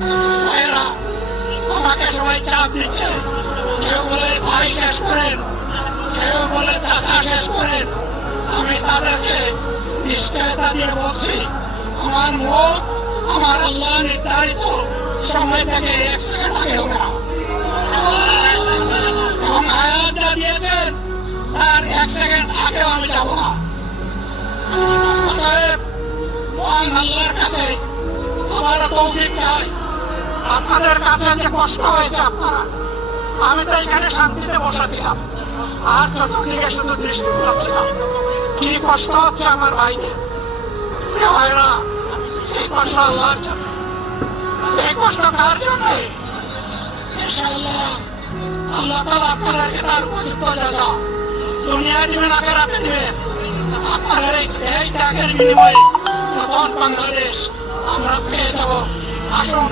ভাইয়েরা, আমাকে সবাই চাপ দিচ্ছে, কেউ বলে ভাই শেষ করেন, কেউ বলে চাচা শেষ করেন। আমি তাদেরকে নিশ্চয়তা দিয়ে বলছি, আমার মুখ আমার আল্লাহ নির্ধারিত সময় থেকে 1 সেকেন্ড আগে হবে না। এবং হায়াত যা দিয়েছেন তার 1 সেকেন্ড আগেও আমি যাব না। অতএব মহান আল্লাহর কাছে আমার তৌফিক চাই। আপনাদের কাছে যে কষ্ট হয়েছে আপনারা, আমি তো এখানে শান্তিতে বসাছিলাম, আর চতুর্দিকে শুধু দৃষ্টি দিচ্ছিলাম। কি কষ্ট হচ্ছে আমার ভাইদের। প্রিয় ভাইরা, এই কষ্ট আল্লাহর জন্য। এই কষ্ট কার জন্য? ইনশাআল্লাহ আল্লাহ তাআলা আপনাদেরকে তার উপযুক্ত জাযা দুনিয়া দিবেন, আখিরাতে দিবেন। আপনাদের এই ত্যাগের বিনিময়ে নতুন বাংলাদেশ আমরা পেয়ে যাব। আসুন